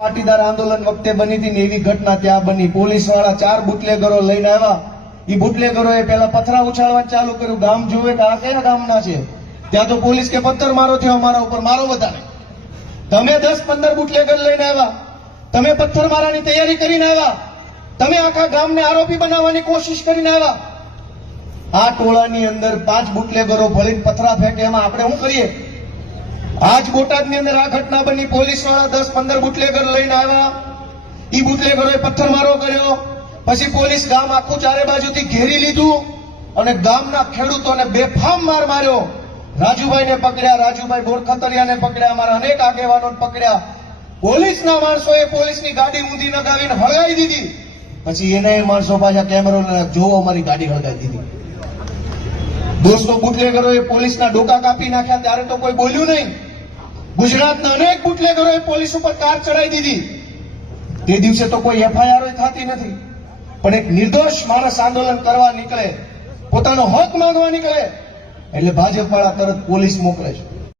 પાટીદાર આંદોલન વખતે બની હતી ને એવી ઘટના ત્યાં બની. પોલીસ વાળા 4 બુટલેગરો લઈને આવ્યા. એ બુટલેગરોએ પેલા પથરા ઉછાળવાનું ચાલુ કર્યું. ગામ જોવે કે આ કયા ગામના છે. ત્યાં તો પોલીસ કે પથ્થર મારો થયો, અમારા ઉપર મારો બધાને. તમે 10-15 બુટલેગર લઈને આવ્યા, તમે પથ્થર મારાની તૈયારી કરીને આવ્યા, તમે આખા ગામને આરોપી બનાવવાની કોશિશ કરીને આવ્યા. આ ટોળાની અંદર 5 બુટલેગરો ભળીને પથરા ફેંકે, એમાં આપણે શું કરીએ? આજ બોટાદની અંદર આ ઘટના બની. પોલીસ વાળા 10-15 બુટલેગર લઈને આવ્યા. ઈ બુટલેગરોએ પથ્થરમારો કર્યો. પછી પોલીસ ગામ આખું ચારે બાજુથી ઘેરી લીધું અને ગામના ખેડૂતોને બેફામ માર માર્યો. રાજુભાઈને પકડ્યા, રાજુભાઈ બોરખતરિયાને પકડ્યા, અમારા અનેક આગેવાનોને પકડ્યા. પોલીસના માણસોએ પોલીસની ગાડી ઊંધી નગાવીને હળગાવી દીધી. પછી એને માણસો પાછા કેમેરો જોવો અમારી ગાડી હળગાવી દીધી. દોસ્તો, બુટલેગરોએ પોલીસના ડોકા કાપી નાખ્યા ત્યારે તો કોઈ બોલ્યું નહીં. ગુજરાતના અનેક બુટલેગરોએ પોલીસ ઉપર કાર ચડાવી દીધી. તે દિવસે તો કોઈ એફઆઈઆર થતી નથી. પણ એક નિર્દોષ માણસ આંદોલન કરવા નીકળે, પોતાનો હક માંગવા નીકળે એટલે ભાજપ વાળા તરત પોલીસ મોકલે છે.